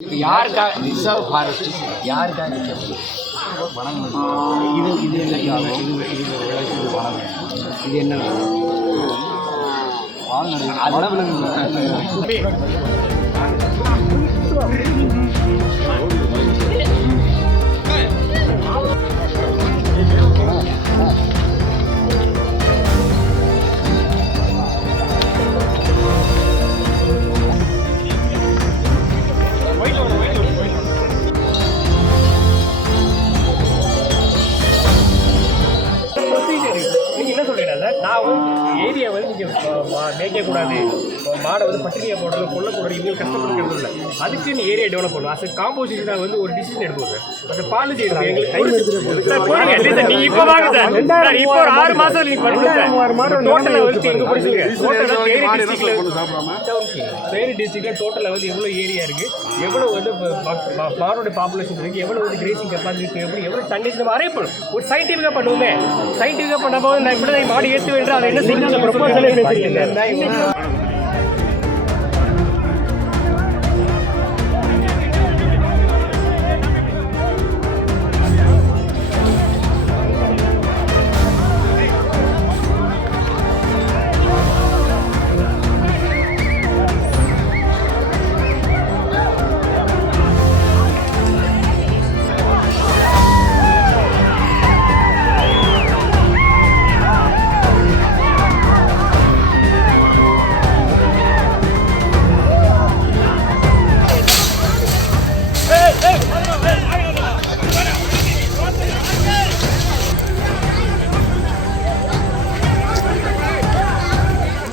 யாருக்காக reserve forest யாருக்காக இது இது என்ன இது என்ன நான் ஏரியா வந்து நீங்கள் மேய்க்கக்கூடாது, மாடை வந்து பட்டினியை போடுறது கொல்லக்கூடாது, இவங்களுக்கு கஷ்டப்படுறது இல்லை. அதுக்கு நீ ஏரியா டெவலப் பண்ணணும். அது காம்போசிஷனாக வந்து ஒரு டிசிஷன் எடுப்போம் சார். அந்த பாலிசி எடுப்போம் எங்களுக்கு. நீங்கள் இப்போ வாங்க சார், இப்போ ஒரு 6 மாதம் நீங்கள் பண்ணுங்கள் சார். டோட்டலாக வந்து எங்கே படிச்சுங்க, பேரு டிஸ்ட்ரிக்டில் டோட்டலாக வந்து எவ்வளோ ஏரியா இருக்குது, எவ்வளோ வந்து மாடோட பாப்புலேஷன் இருக்குது, எவ்வளோ வந்து கிரேசிங் கெப்பாசிட்டி எப்படி, எவ்வளோ தண்ணீர் நம்ம அரைப்பணும். ஒரு சயின்டிஃபிக்காக பண்ணுவோமே. சயின்டிஃபிக்காக பண்ணும்போது நான் இப்படி தான் மாடு ஏற்று வேண்டாம், அதை என்ன செஞ்சு ப்ரொபோசலே பேசியிருக்கேன்.